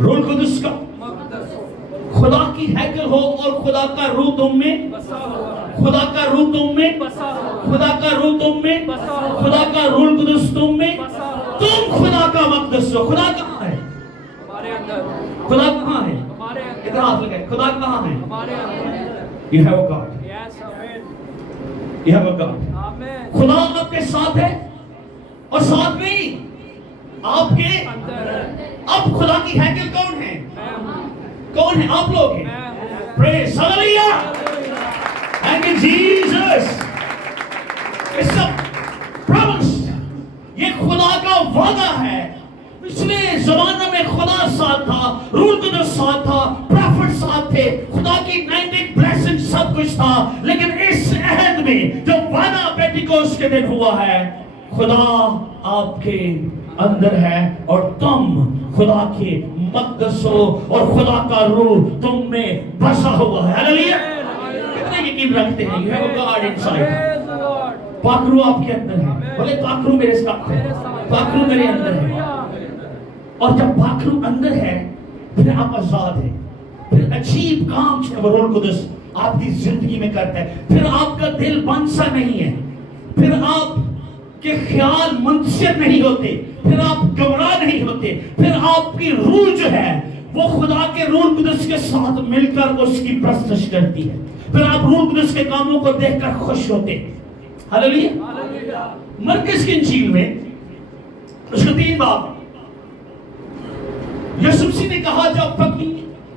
روح القدس کا خدا کی ہیکل ہو اور خدا کا روح تم میں، خدا کا روح تم میں، خدا کا روح تم میں، خدا کا روح القدس تم میں، تم خدا کا مقدس ہو۔ خدا کہاں ہے؟ خدا کہاں ہے؟ ادھر ہاتھ لگائے، خدا کہاں ہے؟ You have a God. You have a God. خدا آپ کے ساتھ ہے اور ساتھ نہیں آپ کے اب خدا کی ہیکل کون ہے؟ کون ہے؟ آپ لوگ ہیں۔ Praise Hallelujah. Thank you Jesus. It's a promise. یہ خدا کا وعدہ ہے۔ پچھلے زمانہ میں خدا ساتھ تھا، روح القدس ساتھ تھا، پروفٹ ساتھ تھے، خدا کی 90 بلیسنگ سب کچھ تھا، لیکن اس عہد میں جو وعدہ پینٹیکوسٹ کے دن ہوا ہے، خدا آپ کے اندر ہے اور تم خدا کے مقدس ہو اور خدا کا روح تم میں بسا ہوا ہے۔ ہاللیلویہ۔ کتنے یقین رکھتے ہیں؟ You have a God inside. پاک روح آپ کے اندر ہے۔ بولے پاک روح میرے ساتھ ہے، پاک روح میرے اندر ہے۔ اور جب پاک روح اندر ہے پھر آپ آزاد ہیں، پھر عجیب کام جو روح القدس آپ کی زندگی میں کرتا ہے، پھر آپ کا دل بند سا نہیں ہے، پھر آپ کے خیال منتشر نہیں ہوتے، پھر آپ گمراہ نہیں ہوتے، پھر آپ کی روح جو ہے وہ خدا کے روح القدس کے ساتھ مل کر اس کی پرستش کرتی ہے، پھر آپ روح القدس کے کاموں کو دیکھ کر خوش ہوتے ہیں۔ ہاللیلویہ۔ مرکز کی انجیل میں اس کا 3 باب یسوع مسیح نے کہا، جب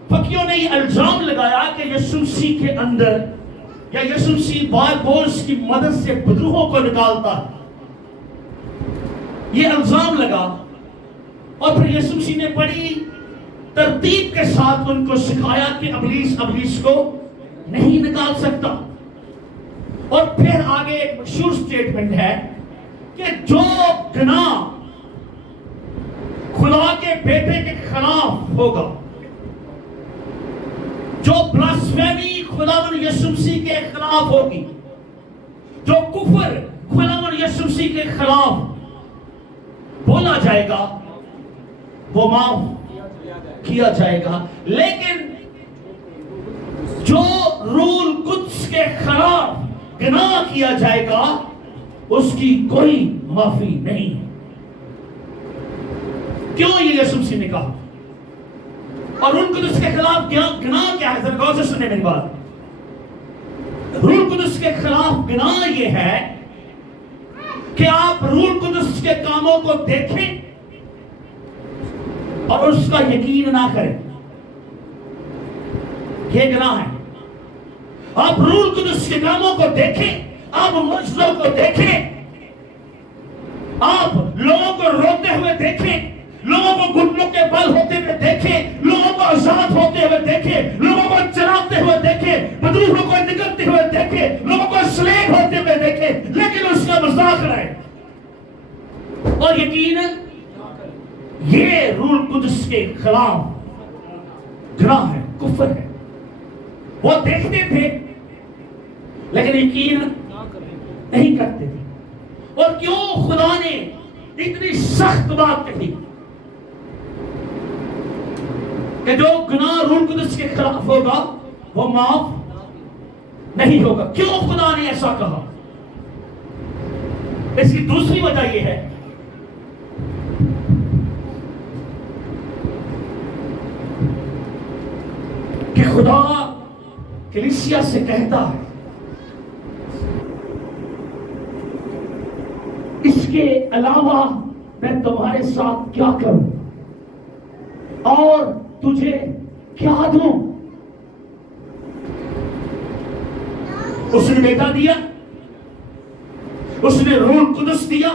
فقیوں نے یہ الزام لگایا کہ یسوع مسیح کے اندر یا یسوع مسیح باربوس کی مدد سے بدروہوں کو نکالتا ہے، یہ الزام لگا، اور پھر یسوع مسیح نے بڑی ترتیب کے ساتھ ان کو سکھایا کہ ابلیس کو نہیں نکال سکتا۔ اور پھر آگے ایک مشہور سٹیٹمنٹ ہے کہ جو گناہ خدا کے بیٹے کے خلاف ہوگا، جو بلاسفیمی خداوند یسوع مسیح کے خلاف ہوگی، جو کفر خداوند یسوع مسیح کے خلاف بولا جائے گا، وہ معاف کیا جائے گا، لیکن جو روح القدس کے خلاف گناہ کیا جائے گا اس کی کوئی معافی نہیں۔ کیوں یہ یسوع مسیح نے کہا؟ اور روح القدس کے خلاف گناہ کیا ہے؟ ذرا غور سے سنیں میری بات۔ روح القدس کے خلاف گناہ یہ ہے کہ آپ روح القدس کے کاموں کو دیکھیں اور اس کا یقین نہ کریں، یہ گناہ ہے۔ آپ روح القدس کے کاموں کو دیکھیں، آپ معجزوں کو دیکھیں، آپ لوگوں کو روتے ہوئے دیکھیں، لوگوں کو گھٹنوں کے بل ہوتے ہوئے دیکھیں، لوگوں کو آزاد ہوتے ہوئے دیکھیں، لوگوں کو چلاتے ہوئے دیکھیں، بدروہوں کو نکلتے ہوئے دیکھیں، لوگوں کو سلیب ہوتے ہوئے دیکھیں، لیکن اس کا مذاق رہے اور یقین یہ روح القدس کے خلاف گناہ ہے، کفر ہے۔ وہ دیکھتے تھے لیکن یقین نہیں کرتے تھے۔ اور کیوں خدا نے اتنی سخت بات کہی کہ جو گناہ روح القدس کے خلاف ہوگا وہ معاف نہیں ہوگا؟ کیوں خدا نے ایسا کہا؟ اس کی دوسری وجہ یہ ہے کہ خدا کلیسیا سے کہتا ہے اس کے علاوہ میں تمہارے ساتھ کیا کروں اور تجھے کیا دوں؟ اس نے بیٹا دیا، اس نے روح القدس دیا،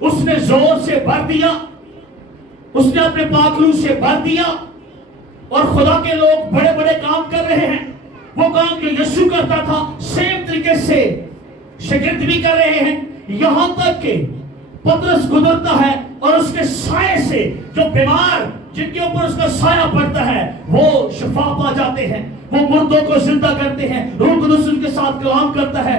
اس نے زور سے بھر دیا، اس نے اپنے پاک روح سے بھر دیا، اور خدا کے لوگ بڑے بڑے کام کر رہے ہیں۔ وہ کام جو یسوع کرتا تھا سیم طریقے سے شاگرد بھی کر رہے ہیں، یہاں تک کہ پترس گزرتا ہے اور اس کے سائے سے جو بیمار جن کے اوپر اس کا سایہ پڑتا ہے وہ شفا پا جاتے ہیں، وہ مردوں کو زندہ کرتے ہیں، روح القدس ان کے ساتھ کلام کرتا ہے۔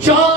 4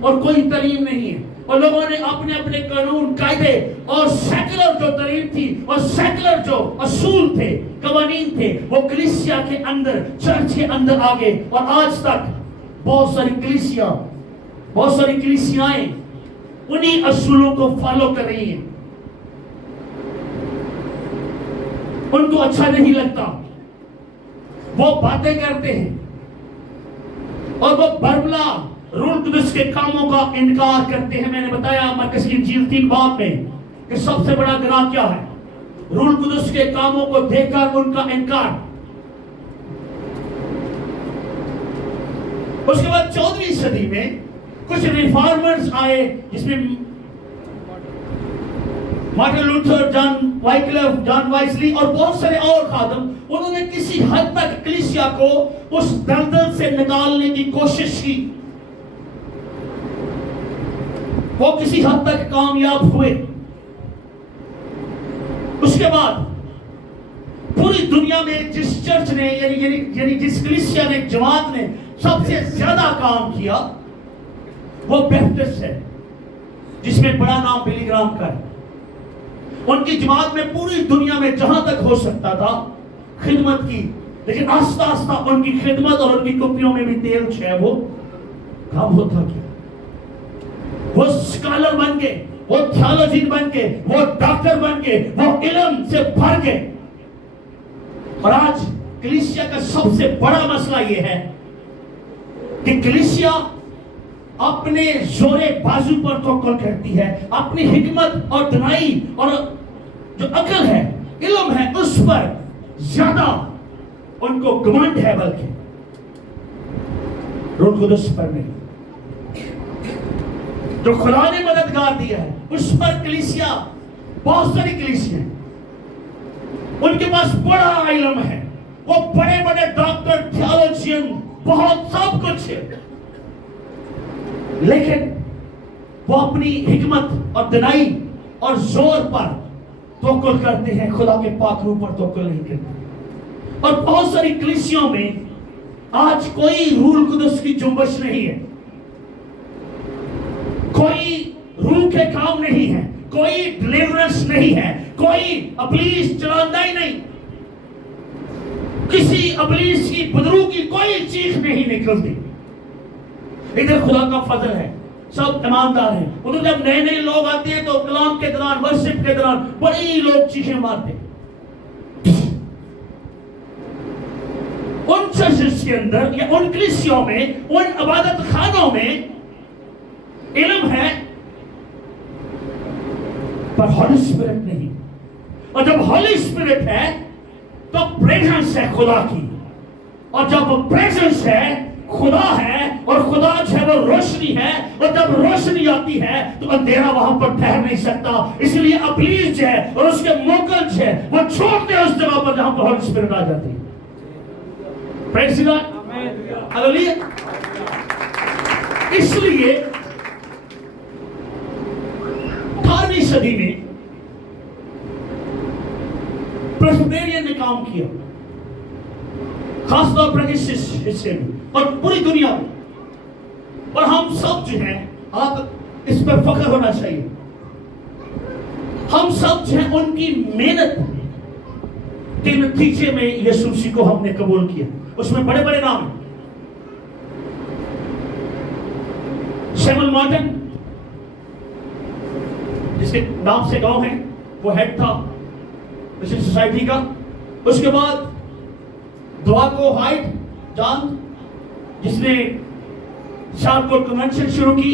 اور کوئی تعلیم نہیں ہے، اور لوگوں نے اپنے اپنے قانون قاعدے اور سیکولر جو تعلیم تھی اور سیکولر جو اصول تھے قوانین تھے وہ کلیسیا کے اندر چرچ کے اندر آگے، اور آج تک بہت ساری کلیسیائیں انہی اصولوں کو فالو کر رہی ہیں. ان کو اچھا نہیں لگتا، وہ باتیں کرتے ہیں اور وہ بربلا روح القدس کے کاموں کا انکار کرتے ہیں. میں نے بتایا مرکز کی انجیل 3 باب میں کہ سب سے بڑا گناہ کیا ہے؟ روح القدس کے کاموں کو دیکھ کر ان کا انکار. اس کے بعد 14ویں صدی میں کچھ ریفارمرز آئے، جس میں مارٹن لوتھر، جان وائکلف، جان وائسلی اور بہت سارے اور خادم. انہوں نے کسی حد تک کلیسیا کو اس دلدل سے نکالنے کی کوشش کی، وہ کسی حد تک کامیاب ہوئے. اس کے بعد پوری دنیا میں جس چرچ نے یعنی جس کلیسیا نے، جماعت نے سب سے زیادہ کام کیا وہ بیپٹسٹ ہے، جس میں بڑا نام بلی گرام کا ہے. ان کی جماعت میں پوری دنیا میں جہاں تک ہو سکتا تھا خدمت کی، لیکن آہستہ آہستہ ان کی خدمت اور ان کی کپیوں میں بھی تیل ہے وہ کم ہوتا گیا. وہ اسکالر بن گئے، وہ تھیولوجین بن گئے، وہ ڈاکٹر بن گئے، وہ علم سے بھر گئے. اور آج کلیسیا کا سب سے بڑا مسئلہ یہ ہے کہ کلیسیا اپنے زور بازو پر توکل کرتی ہے، اپنی حکمت اور دانائی اور جو عقل ہے، علم ہے، اس پر زیادہ ان کو گھمنڈ ہے، بلکہ روح القدس پر نہیں. جو خدا نے مددگار دیا ہے اس پر کلیسیا، بہت ساری کلیسیا ہیں، ان کے پاس بڑا علم ہے، وہ بڑے بڑے ڈاکٹر، تھیولوجین، بہت سب کچھ ہے، لیکن وہ اپنی حکمت اور دانائی اور زور پر توکل کرتے ہیں، خدا کے پاک روح پر توکل نہیں کرتے. اور بہت ساری کلیسیوں میں آج کوئی روح القدس کی جنبش نہیں ہے، کوئی روح کے کام نہیں ہے، کوئی ڈیلیورنس نہیں ہے، کوئی ابلیس چلاندہ ہی نہیں، کسی ابلیس کی بدرو کی کوئی چیخ نہیں نکلتی. ادھر خدا کا فضل ہے، سب ایماندار ہیں. ادھر جب نئے نئے لوگ آتے ہیں تو کلام کے دوران، ورشپ کے دوران بڑی لوگ چیخیں مارتے. ان چرچز کے اندر یا ان کلیسیوں میں، ان عبادت خانوں میں علم ہے پر ہولی اسپرٹ نہیں. اور جب ہولی اسپرٹ ہے تو پریزنس ہے خدا کی، اور جب پریزنس ہے خدا ہے، اور خدا جو ہے وہ روشنی ہے، اور جب روشنی آتی ہے تو اندھیرا وہاں پر ٹھہر نہیں سکتا. اس لیے ابلیس جو ہے اور اس کے موکل جو ہے وہ چھوڑتے ہیں اس جگہ پر جہاں پر ہولی اسپرٹ آ جاتی ہے. پریز دی گاڈ، ہاللیلویا. اس لیے 18ویں صدی میں پریسبیٹرین نے کام کیا، خاص طور پر اس حصے میں اور پوری دنیا میں. اور ہم سب جو ہیں، آپ اس پر فخر ہونا چاہیے، ہم سب جو ہیں ان کی محنت کے نتیجے میں یسوع مسیح کو ہم نے قبول کیا. اس میں بڑے بڑے نام ہیں. سیمول مارٹن جس کے نام سے گاؤں ہے، وہ ہیڈ تھا مشن سوسائٹی کا. اس کے بعد دواکو ہائٹ جان، جس نے شارکوٹ کنونشن شروع کی،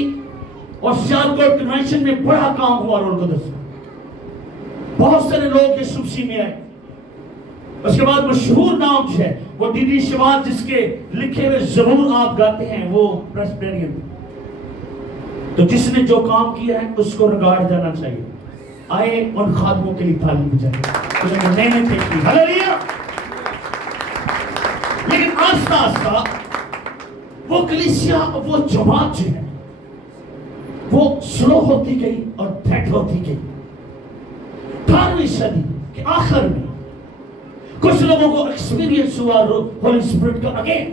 اور شارکوٹ کنونشن میں بڑا کام ہوا روح القدس. بہت سارے لوگ یسوع مسیح میں آئے. اس کے بعد مشہور نام جو ہے وہ ڈی ڈی شواد، جس کے لکھے ہوئے زبور آپ گاتے ہیں، وہ پریسبیٹرین. تو جس نے جو کام کیا ہے اس کو ریگارڈ جانا چاہیے. آئے ان خادموں کے لیے تعلیم بجائے انہوں نے محنت کی. ہاللیلویا. لیکن آہستہ آہستہ وہ کلیسیا، وہ جماعت جو ہے وہ سلو ہوتی گئی اور ڈیڈ ہوتی گئی. 18ویں صدی کے آخر میں کچھ لوگوں کو ایکسپیرینس ہوا ہولی اسپرٹ کا again.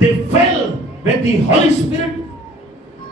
they fell with the Holy Spirit,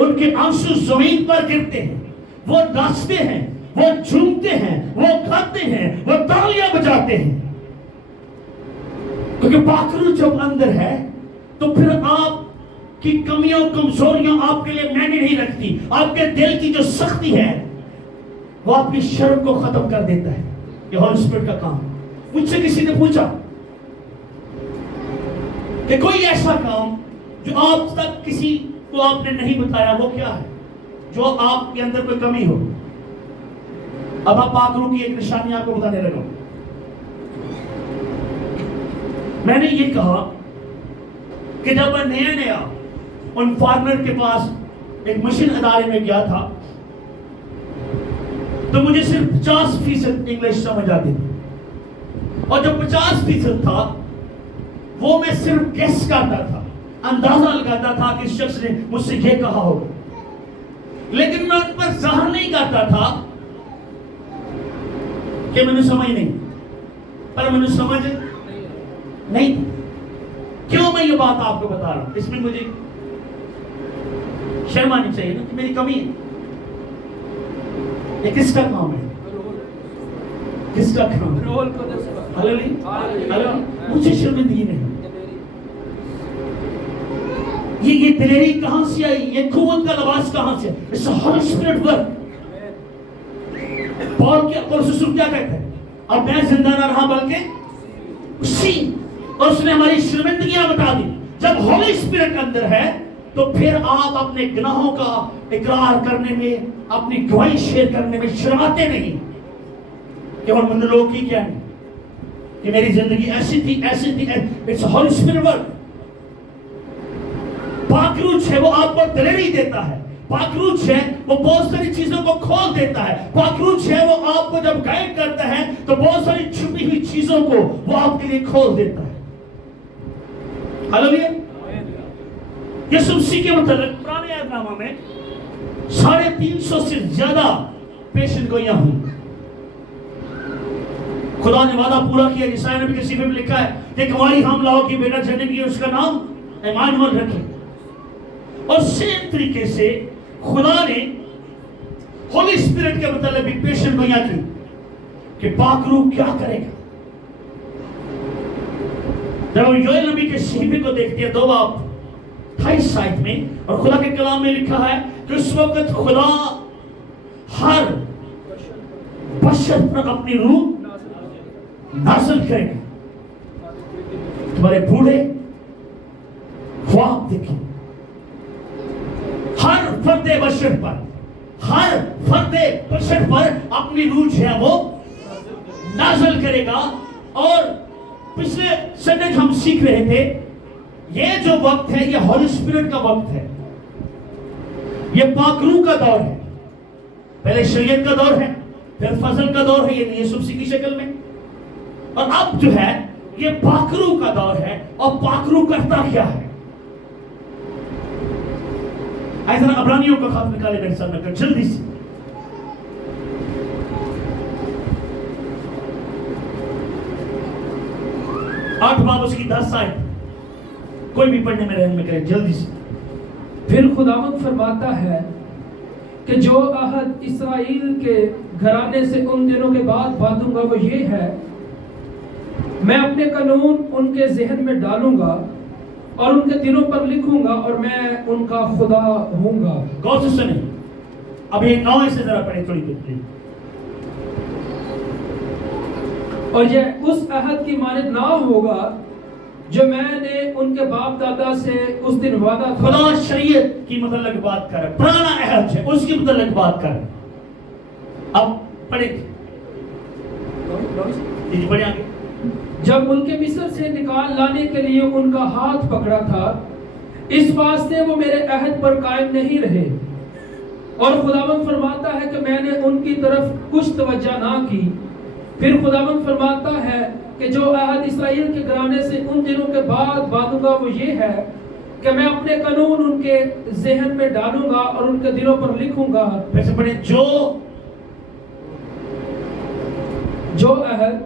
ان کے آنسو زمین پر گرتے ہیں، وہ ناچتے ہیں، وہ جھومتے ہیں، وہ گاتے ہیں، وہ تالیاں بجاتے ہیں، کیونکہ پاک روح جب اندر ہے تو پھر آپ کی کمیاں کمزوریاں آپ کے لیے معنی نہیں رکھتی. آپ کے دل کی جو سختی ہے وہ آپ کی شرم کو ختم کر دیتا ہے. یہ ہولی اسپرٹ کا کام. مجھ سے کسی نے پوچھا کہ کوئی ایسا کام جو آج تک کسی کو آپ نے نہیں بتایا وہ کیا ہے جو آپ کے اندر کوئی کمی ہو. اب آپ پاک روح کی ایک نشانی آپ کو بتانے لگا. میں نے یہ کہا کہ جب میں نیا ان فارمر کے پاس ایک مشن ادارے میں گیا تھا تو مجھے صرف 50% انگلش سمجھ آتی تھی، اور جو 50% تھا وہ میں صرف گیس کرتا تھا، اندازہ لگاتا تھا کہ اس شخص نے مجھ سے یہ کہا ہوگا، لیکن میں ان پر ظاہر نہیں کرتا تھا کہ میں نے سمجھ نہیں، پر میں نے سمجھ نہیں. کیوں میں یہ بات آپ کو بتا رہا ہوں؟ اس میں مجھے شرم آنی چاہیے نا کہ میری کمی ہے. یہ کس کا کام ہے؟ کس کا کام ہے؟ مجھے شرمندگی نہیں. یہ دلیری کہاں سے آئی؟ یہ قوت کا لباس کہاں سے؟ اس ہولی اسپرٹ ورک. پال کیا کہتا ہے؟ اب میں زندہ نہ رہا بلکہ اسی، اور اس نے ہماری شرمندگیاں بتا دی. جب ہولی اسپرٹ اندر ہے تو پھر آپ اپنے گناہوں کا اقرار کرنے میں، اپنی گواہی شیئر کرنے میں شرماتے نہیں کہ اور من لوگ کی کیا ہے کہ میری زندگی ایسی تھی ایسی تھی. It's holy spirit work. پاک روح ہے وہ آپ کو دلیری دیتا ہے. پاک روح ہے وہ بہت ساری چیزوں کو کھول دیتا ہے. پاک روح ہے وہ آپ کو جب گائیڈ کرتا ہے تو بہت ساری چھپی ہوئی چیزوں کو وہ آپ کے لیے کھول دیتا ہے. ہاللیلویا. یسوع مسیح کے متعلق پرانے عہد نامہ میں 350 سے زیادہ پیشن گوئیاں ہوئی. خدا نے وعدہ پورا کیا. یسایا نبی کے صحیفے میں لکھا ہے کہ ایک ہماری حاملہ ہوگی، بیٹا جنم کی، اس کا نام ایمانوئل رکھے. اور سیم طریقے سے خدا نے ہولی اسپرٹ کے متعلق بھی پیشن گوئیاں کی کہ پاک روح کیا کرے گا. جب ہم یوئیل نبی کے صحیفے کو دیکھتے ہیں 2 باب 28 آیت میں، اور خدا کے کلام میں لکھا ہے کہ اس وقت خدا ہر بشر پر اپنی روح نازل کرے گا. تمہارے بوڑھے خواب دیکھیں، ہر فرد بشر پر، ہر فرد بشر پر اپنی روح ہے وہ نازل کرے گا. اور پچھلے سنڈے ہم سیکھ رہے تھے یہ جو وقت ہے یہ ہولی اسپرٹ کا وقت ہے. یہ پاک روح کا دور ہے. پہلے شریعت کا دور ہے، پھر فضل کا دور ہے، یہ یسوع مسیح کی شکل میں، اور اب جو ہے یہ پاک روح کا دور ہے. اور پاک روح کرتا کیا ہے؟ ایسا عبرانیوں کا خط نکالے میرے سامنے کر جلدی سے. آٹھ باب اس کی 10 آیت کوئی بھی پڑھنے میں رحم میں کرے جلدی سے. پھر خداوند فرماتا ہے کہ جو عہد اسرائیل کے گھرانے سے ان دنوں کے بعد باندھوں گا وہ یہ ہے، میں اپنے قانون ان کے ذہن میں ڈالوں گا اور ان کے دلوں پر لکھوں گا اور میں ان کا خدا ہوں گا. غور سے سنیں. اب یہ 9 سے ذرا پڑھیں تھوڑی دیر. اور یہ اس عہد کی مانند نہ ہوگا جو میں نے ان کے باپ دادا سے اس دن وعدہ تھا. خدا شریعت کی متعلق بات کر رہا ہے، پرانا عہد ہے اس کی متعلق بات کر رہا ہے. اب پڑھیں پڑھیں آگے. جب ملک مصر سے نکال لانے کے لیے ان کا ہاتھ پکڑا تھا، اس واسطے وہ میرے عہد پر قائم نہیں رہے. اور خداوند فرماتا ہے کہ میں نے ان کی طرف کچھ توجہ نہ کی. پھر خداوند فرماتا ہے کہ جو عہد اسرائیل کے گھرانے سے ان دنوں کے بعد باندھوں گا وہ یہ ہے کہ میں اپنے قانون ان کے ذہن میں ڈالوں گا اور ان کے دلوں پر لکھوں گا. ویسے پڑھیں جو عہد.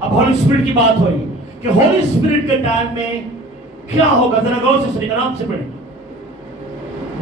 اب ہولی اسپرٹ کی بات ہوئی کہ ہولی اسپرٹ کے ٹائم میں کیا ہوگا. ذرا غور سے سنیں، آرام سے پڑھیں.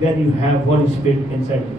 when you have Holy Spirit inside you।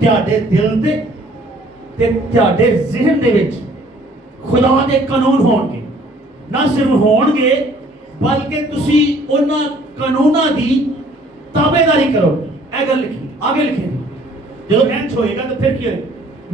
ਤੁਹਾਡੇ ਦਿਲ ਦੇ ਤੇ ਤੁਹਾਡੇ ਜ਼ਿਹਨ ਦੇ ਵਿੱਚ ਖੁਦਾ ਦੇ ਕਾਨੂੰਨ ਹੋਣਗੇ। ਨਾ ਸਿਰਫ ਹੋਣਗੇ ਬਲਕਿ ਤੁਸੀਂ ਉਹਨਾਂ ਕਾਨੂੰਨਾਂ ਦੀ ਤਾਬੇਦਾਰੀ ਕਰੋਗੇ। ਇਹ ਗੱਲ ਲਿਖੀ ਆਗੇ ਲਿਖੀ। ਜਦੋਂ ਇੰਜ ਹੋਏਗਾ ਤਾਂ ਫਿਰ ਕੀ ਹੋਏਗਾ?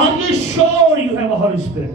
Are you sure you have a Holy Spirit?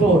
4,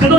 ਜਦੋਂ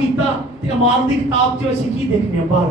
ਕੀਤਾ ਤੇ ਅਮਾਲ ਦੀ ਕਿਤਾਬ 'ਚ ਅਸੀਂ ਕੀ ਦੇਖਦੇ ਹਾਂ? ਬਾਹਰ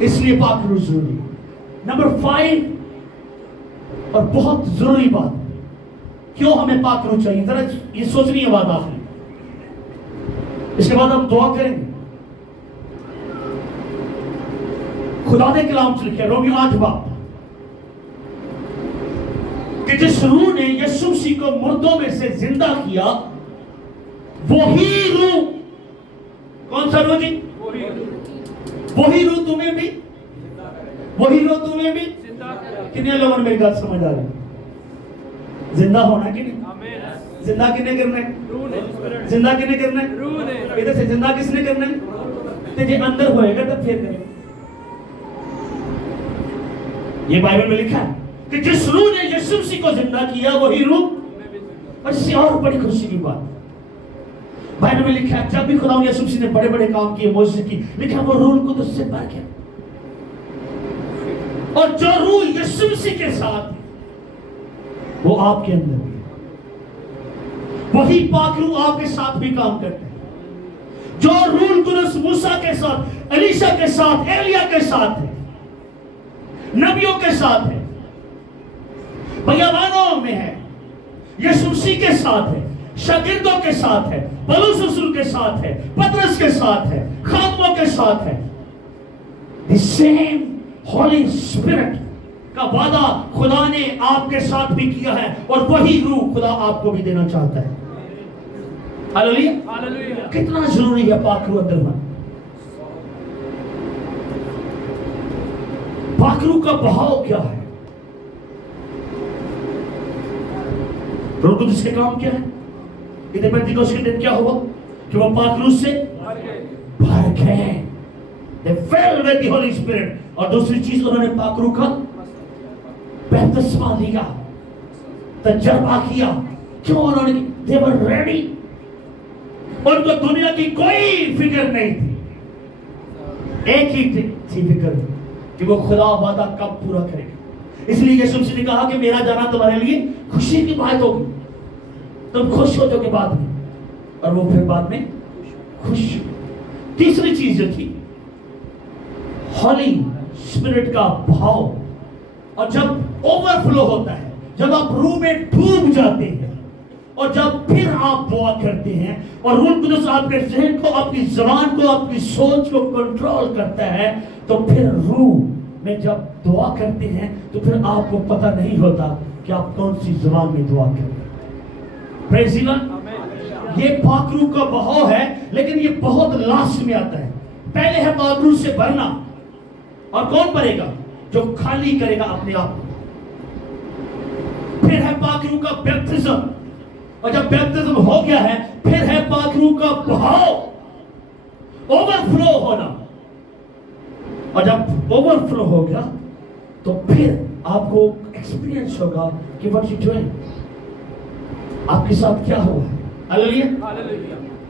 اس لیے پاک روح ضروری. نمبر 5 اور بہت ضروری بات, کیوں ہمیں پاک روح چاہیے؟ ذرا یہ سوچنی ہے بات آپ نے. اس کے بعد ہم دعا کریں گے. خدا نے کلام سے لکھا رومیو 8 باب کہ جس روح نے یسوع مسیح کو مردوں میں سے زندہ کیا وہی روح, کون سا روح جی؟ وہی روح تمہیں بھی, وہی روح تمہیں بھی. کتنے لوگوں نے میری بات سمجھ آ رہی؟ زندہ ہونا کہ نہیں؟ زندہ کنے کرنا ہے؟ زندہ کنے کرنا ہے؟ ادھر سے زندہ کس نے کرنا ہے؟ تجھے اندر ہوئے گا تب پھر کرے. یہ بائبل میں لکھا ہے کہ جس روح نے یسوع مسیح کو زندہ کیا وہی روح. اور اس سے اور بڑی خوشی کی بات بائبل میں لکھا ہے جب بھی خدا یسوع مسیح نے بڑے بڑے کام کیے, معجزے کی, لکھا وہ روح القدس سے بھر گیا. اور جو روح یسوع مسیح کے ساتھ وہ آپ کے اندر بھی, وہی پاک روح آپ کے ساتھ بھی کام کرتے ہیں. جو روح القدس موسیٰ کے ساتھ, الیشا کے ساتھ, ایلیا کے ساتھ ہے, نبیوں کے ساتھ ہے, بیابانوں میں ہے, یسوع مسیح کے ساتھ ہے, شاگردوں کے ساتھ ہے, پولس رسول کے ساتھ ہے, پترس کے ساتھ ہے, خادموں کے ساتھ ہے. the same Holy Spirit کا وعدہ خدا نے آپ کے ساتھ بھی کیا ہے, اور وہی روح خدا آپ کو بھی دینا چاہتا ہے. ہاللویا. کتنا ضروری ہے پاک روح اندر میں. پاک روح کا بہاؤ کیا ہے؟ روح القدس کے کام کیا ہے؟ ادھر پینتیکوست کے دن کیا ہوا کہ وہ پاک روح سے بھر گئے. They filled with the Holy Spirit. اور دوسری چیز انہوں نے پاک روح کا بپتسمہ لیا, تجربہ کیا. کیوں انہوں نے؟ They were ready. ان کو دنیا کی کوئی فکر نہیں تھی, ایک ہی تھی فکر کہ وہ خدا وعدہ کب پورا کرے گا. اس لیے یسوع مسیح نے کہا کہ میرا جانا تمہارے لیے خوشی کی بات ہوگی, تم خوش ہو جو کہ بعد میں, اور وہ پھر بعد میں خوش. تیسری چیز جو تھی ہولی اسپرٹ کا بھاؤ, اور جب اوور فلو ہوتا ہے, جب آپ روح میں ڈوب جاتے ہیں, اور جب پھر آپ دعا کرتے ہیں اور روح القدس آپ کے ذہن کو, آپ کی زبان کو, آپ کی سوچ کو کنٹرول کرتا ہے, تو پھر روح میں جب دعا کرتے ہیں تو پھر آپ کو پتہ نہیں ہوتا کہ آپ کون سی زبان میں دعا کرتے ہیں. پریز دی لارڈ. یہ پاک روح کا بہاؤ ہے, لیکن یہ بہت لاسٹ میں آتا ہے. پہلے ہے پاک روح سے بھرنا, اور کون بھرے گا؟ جو خالی کرے گا اپنے آپ کو. پھر ہے پاک روح کا بیپتزم, اور جب بیپتزم ہو گیا ہے پھر ہے پاک روح کا بہاؤ, اوور فلو ہونا. اور جب اوور فلو ہو گیا تو پھر آپ کو ایکسپیرینس ہوگا کہ what you doing, آپ کے ساتھ کیا ہوا ہے. ہاللویا.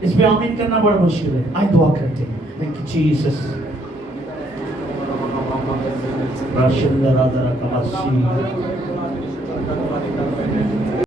اس پہ آمین کرنا بڑا مشکل ہے. آئے دعا کرتے ہیں. Thank you Jesus. Rashid Raza کا